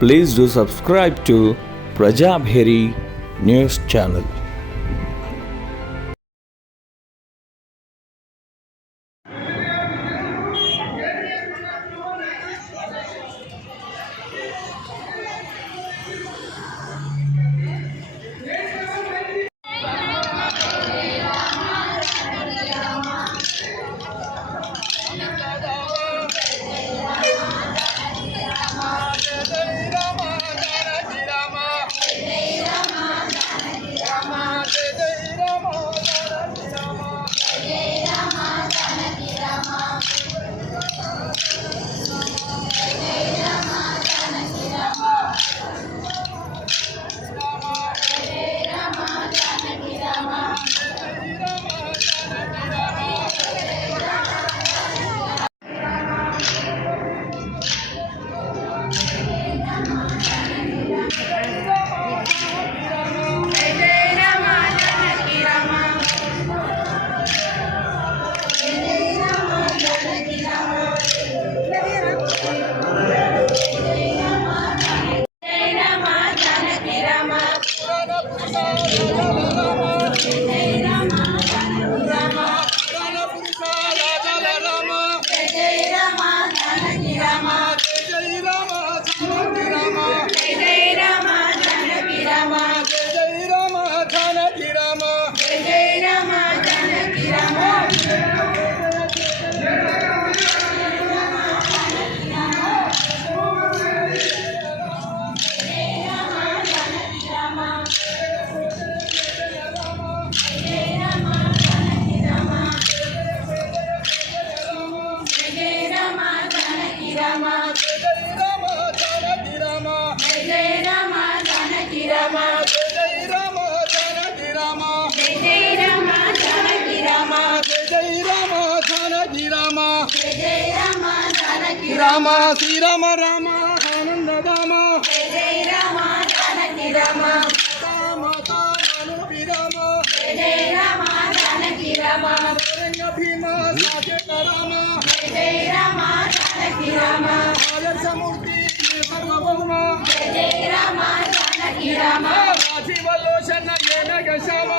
Please do subscribe to Prajabheri News Channel. Rama శ్రీరామ రామ ఆనంద రామ జయ రామ జానకి రామ మాతా మను విరామ జయ రామ జానకి రామ భీమ సాకేత రామ జయ రామ జానకి రామ ఆదర్శమూర్తి సర్వభౌమ జయ రామ జానకి రామ రాజీవలోచన ఏనగ శ్యామ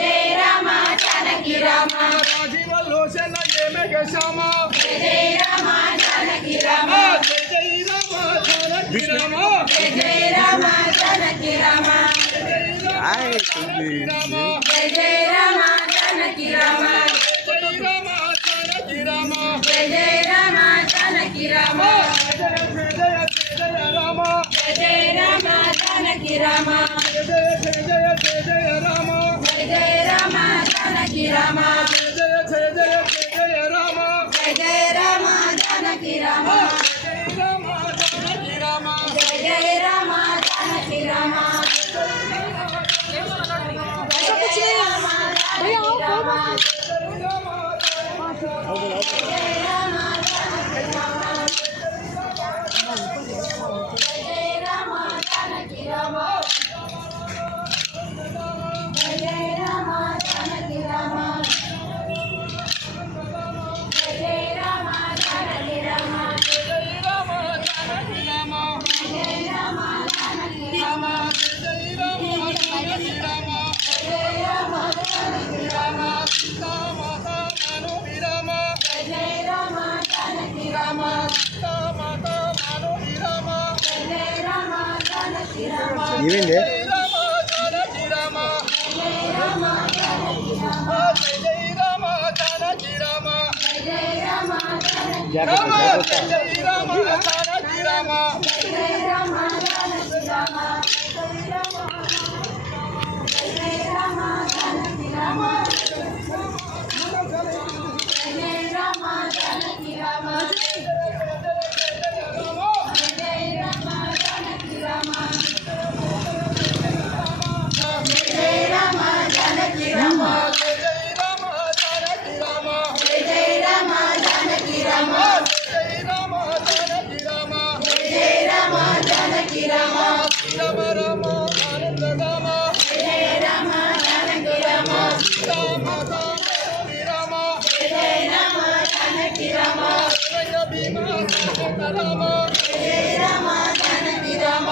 జయ రామ జానకి రామ రాజీవలోచన ఏనగ శ్యామ జయ రామ జానకి రామ జయ జయ రామ జానకి రామ జయ జయ రామ జానకి రామ జయ జయ రామ జానకి రామ జయ జయ రామ జానకి రామ జయ జయ రామ జయ జయ రామ జానకి రామ జయ జయ రామ జయ జయ రామ జానకి రామ జయ జయ రామ జయ జయ రామ జానకి రామ జయ రామ జానకి రామ జయ జయ రామ జానకి రామ ఏమైంది? Rama, Jai Rama, Janaki Rama.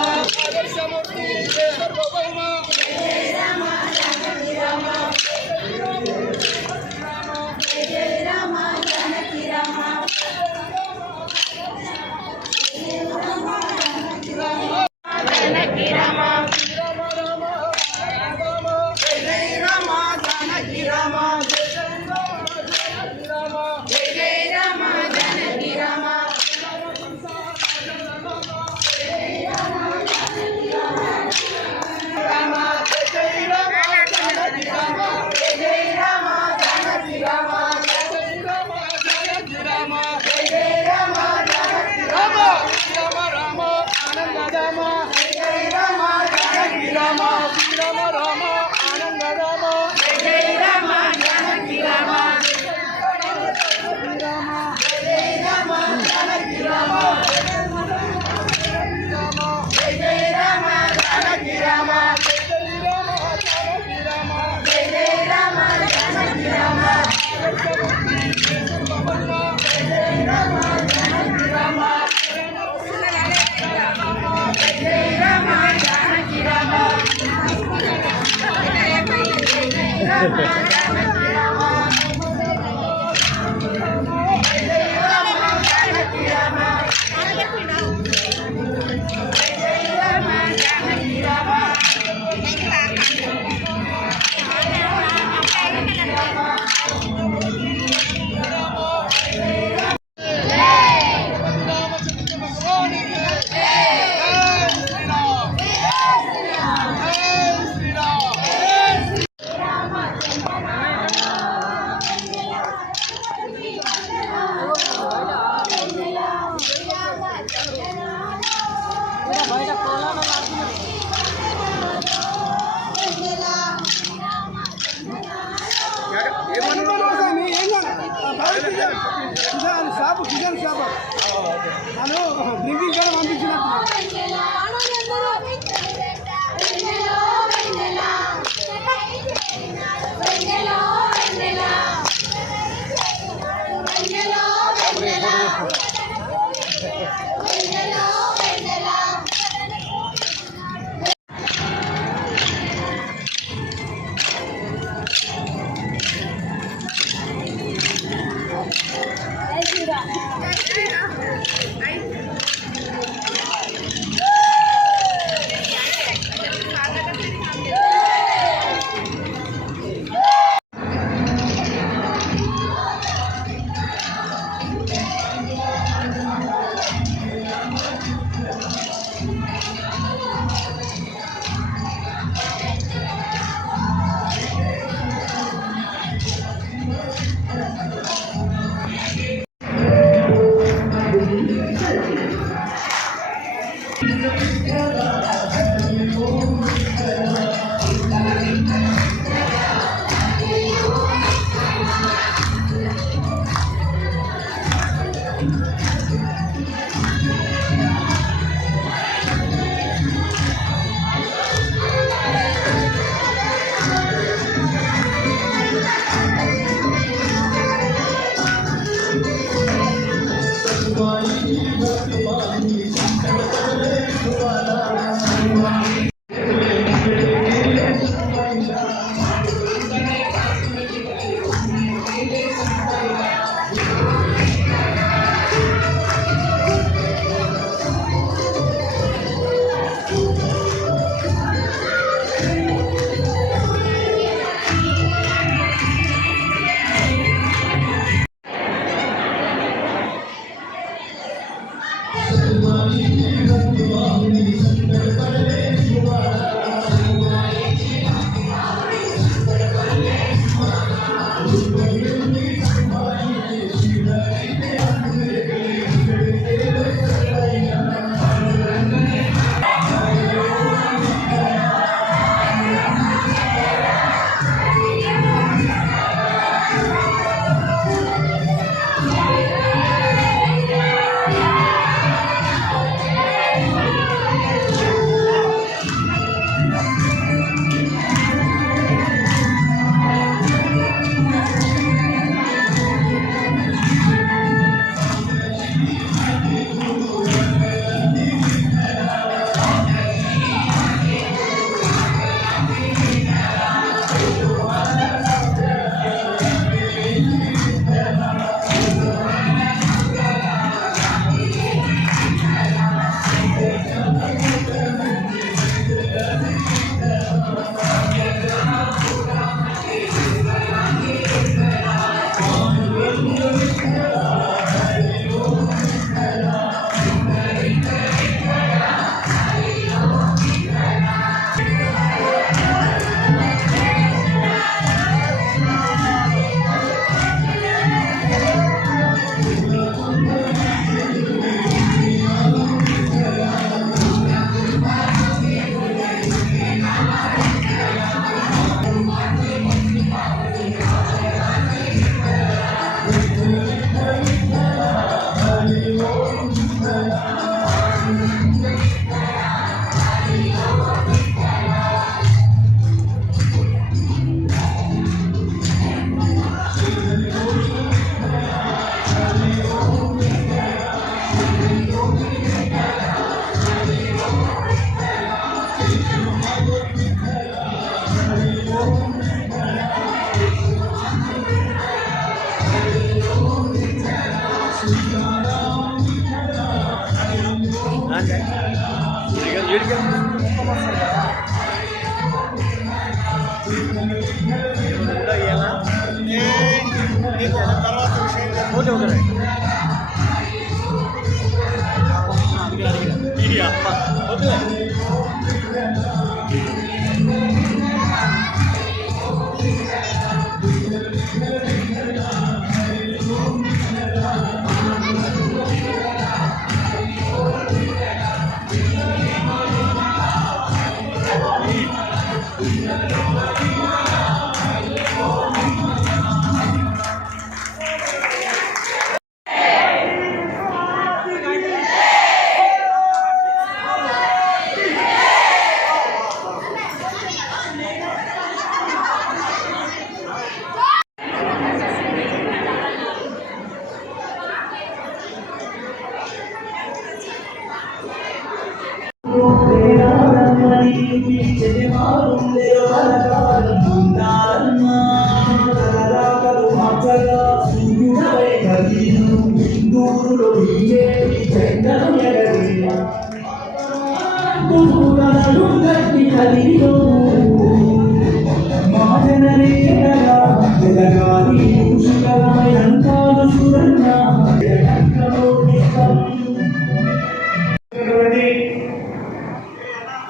జయ రామ జానకి రామ రామ జానకి రామ కిషన్ షాప్ నేను డ్రింకింగ్ కూడా పంపించినట్టు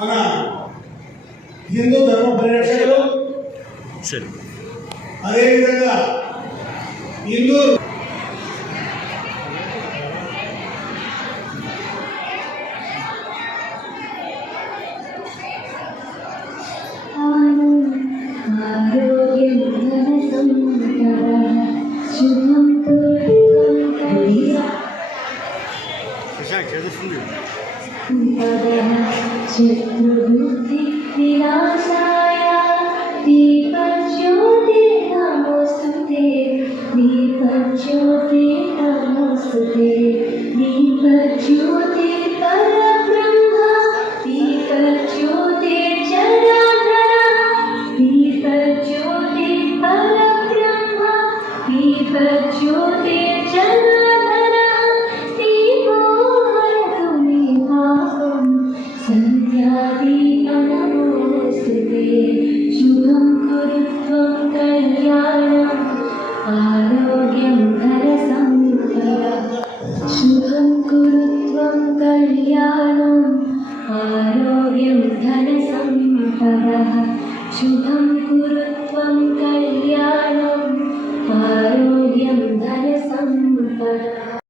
మన హిందూ ధర్మ పరిరక్షకులు అదేవిధంగా హిందూ शत्रुबुद्धि विनाशाय दीपज्योति नमोस्तुते दीपज्योति नमोस्तुते दीपज्योति परब्रह्म दीपज्योति जनार्दन दीपज्योति परब्रह्म दीपज्योति जनार्दन दीपो हरतु मे पापम् संध्यादीपनमोस्तुते शुभं कुरु त्वं कल्याणम् आरोग्यं धनसम्पदः शुभं कुरु त्वं कल्याणम् आरोग्यं धनसम्पदः शुभं कुरु त्वं कल्याणम् आरोग्यं धनसम्पदः